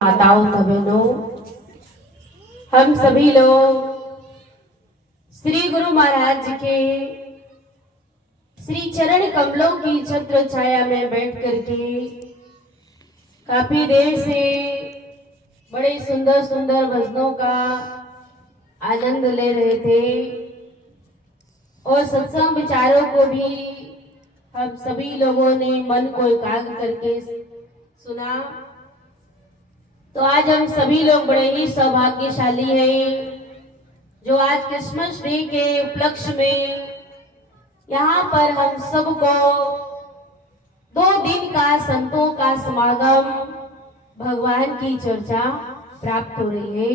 माताओं बहनों, हम सभी लोग श्री गुरु महाराज जी के श्री चरण कमलों की छत्र छाया में बैठ करके काफी देर से बड़े सुंदर सुंदर भजनों का आनंद ले रहे थे और सत्संग विचारों को भी हम सभी लोगों ने मन को एकाग्र करके सुना। तो आज हम सभी लोग बड़े ही सौभाग्यशाली हैं जो आज क्रिसमस डे के उपलक्ष्य में यहाँ पर हम सबको 2 दिन का संतों का समागम, भगवान की चर्चा प्राप्त हो रही है।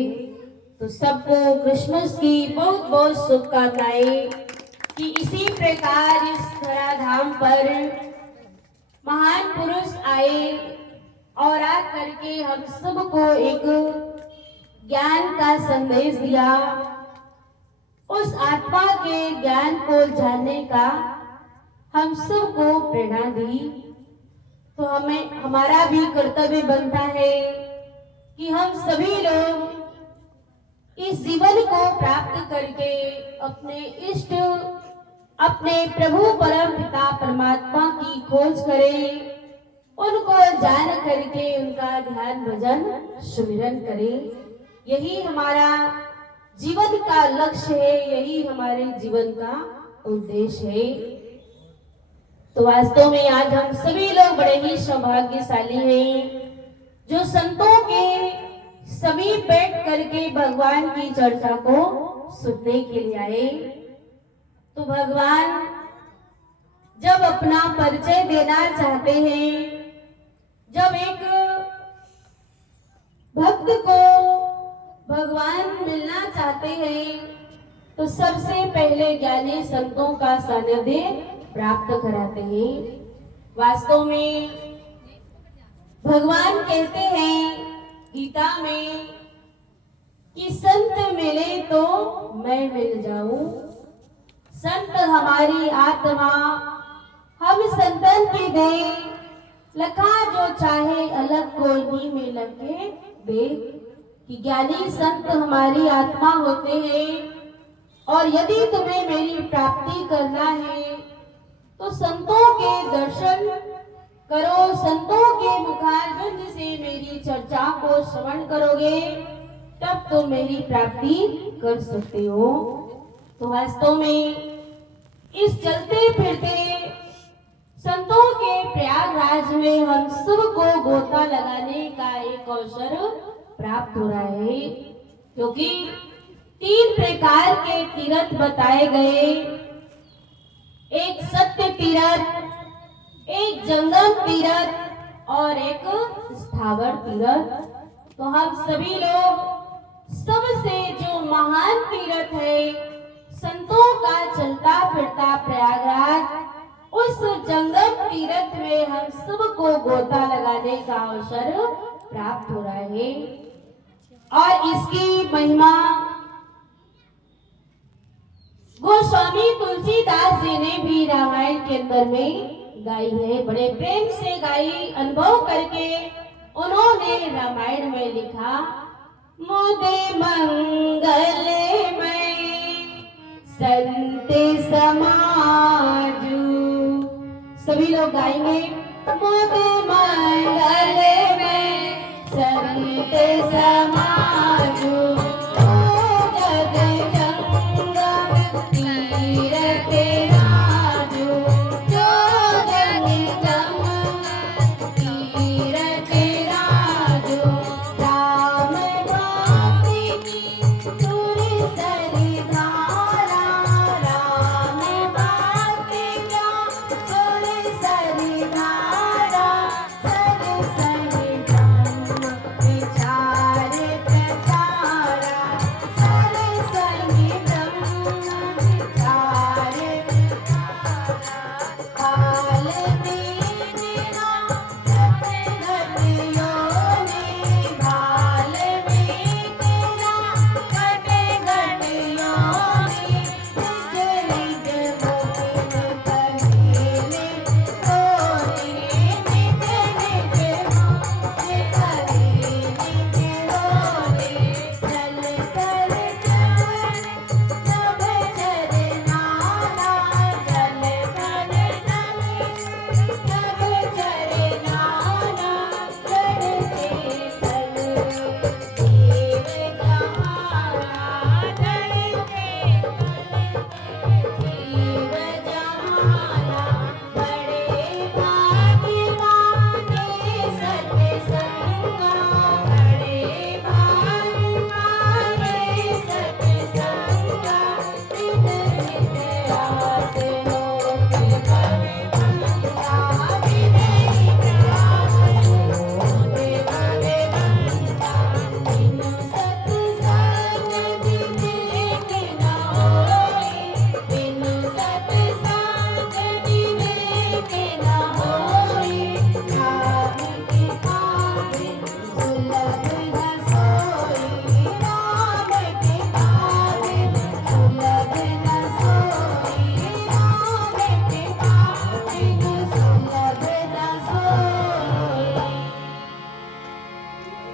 तो सबको क्रिसमस की बहुत बहुत शुभकामनाएं कि इसी प्रकार इस धराधाम पर महान पुरुष आए और आ करके हम सबको एक ज्ञान का संदेश दिया, उस आत्मा के ज्ञान को जानने का हम सबको प्रेरणा दी। तो हमें हमारा भी कर्तव्य बनता है कि हम सभी लोग इस जीवन को प्राप्त करके अपने इष्ट, अपने प्रभु परम पिता परमात्मा की खोज करें, उनको जान करके उनका ध्यान भजन सुमिरन करें। यही हमारा जीवन का लक्ष्य है, यही हमारे जीवन का उद्देश्य है। तो वास्तव में आज हम सभी लोग बड़े ही सौभाग्यशाली हैं जो संतों के समीप बैठ करके भगवान की चर्चा को सुनने के लिए आए। तो भगवान जब अपना परिचय देना चाहते हैं, जब एक भक्त को भगवान मिलना चाहते हैं, तो सबसे पहले ज्ञानी संतों का सानिध्य प्राप्त कराते हैं। वास्तव में भगवान कहते हैं गीता में कि संत मिले तो मैं मिल जाऊं। संत हमारी आत्मा, हम संतन की दे, लखा जो चाहे अलग कोई नहीं मिल के दे। कि ज्ञानी संत हमारी आत्मा होते हैं और यदि तुम्हें मेरी प्राप्ति करना है तो संतों के दर्शन करो, संतों के मुखारबिंद से मेरी चर्चा को श्रवण करोगे तब तुम मेरी प्राप्ति कर सकते हो। तो वास्तव में इस चलते फिरते संतों के प्रयागराज में हम सबको गोता लगाने का एक अवसर प्राप्त हो रहा है, क्योंकि 3 प्रकार के तीर्थ बताए गए, एक सत्य तीर्थ, एक जंगम तीर्थ और एक स्थावर तीर्थ। तो हम सभी लोग सबसे जो महान तीर्थ है, संतों का चलता फिरता प्रयागराज, उस जंगम तीर्थ में हम सबको गोता लगाने का अवसर प्राप्त हो रहा है। और इसकी महिमा गोस्वामी तुलसीदास जी ने भी रामायण के अंदर में गाई है, बड़े प्रेम से गाई, अनुभव करके उन्होंने रामायण में लिखा, मुदे मंगल में संत समाजू। सभी लोग गाएंगे, मुदे मंगल में संत समाजू, जग जंगम तीरथ राजू, जो जग जंगम तीरथ राजू। राम भक्ति की तुरी सरी धारा, राम भक्ति का तुरी सरी धारा, सर सर धर्म विचारित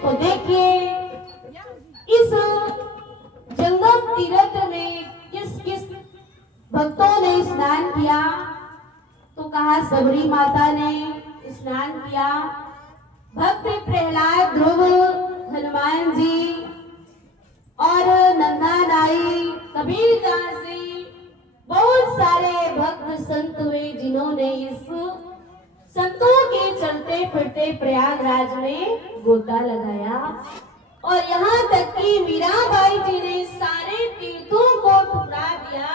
तो देखिए इस जंगम तीर्थ में किस किस भक्तों ने स्नान किया। तो कहा सबरी माता ने स्नान किया, भक्त प्रहलाद, ध्रुव, हनुमान जी और नंदा नाई, कबीरदास जी, बहुत सारे भक्त संत हुए जिन्होंने इस संतों के चलते फिरते प्रयागराज में गोता लगाया। और यहाँ तक कि मीराबाई जी ने सारे तीर्थों को ठुकरा दिया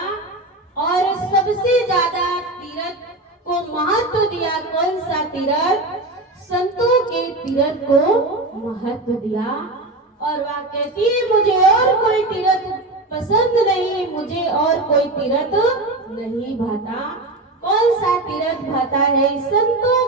और सबसे ज्यादा तीर्थ को महत्व दिया। कौन सा तीर्थ? संतों के तीर्थ को महत्व दिया। और वह कहती है मुझे और कोई तीर्थ पसंद नहीं, मुझे और कोई तीर्थ नहीं भाता। कौन सा तीर्थ भाता है? संतों